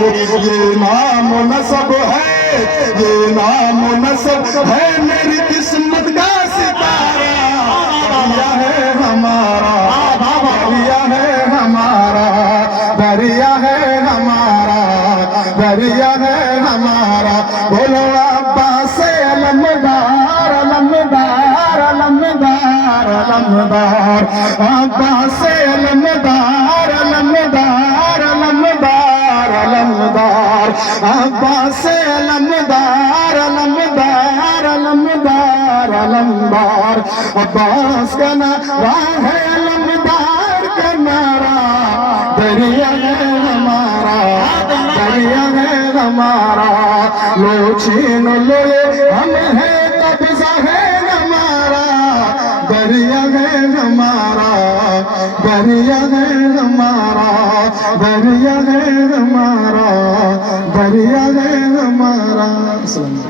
ये नाम नसब है, ये नाम नसब है मेरी किस्मत का सितारा। दरिया है हमारा, दरिया है हमारा, दरिया है हमारा, दरिया है हमारा। बोलो अब्बास अलमदार, अलमदार, अलमदार, अलमदार, अब्बास अलमदार, अलमदार, अलमदार, अलमदार, अब्बास अलमदार, अलमदार, अलमदार, अलमदार। अब्बास का नारा है, अलमदार का नारा। दरिया है हमारा, दरिया है हमारा। लो छीन लो हम है कब्जा है हमारा। दरिया है हमारा, दरिया है हमारा, दरिया है हमारा, दरिया है हमारा।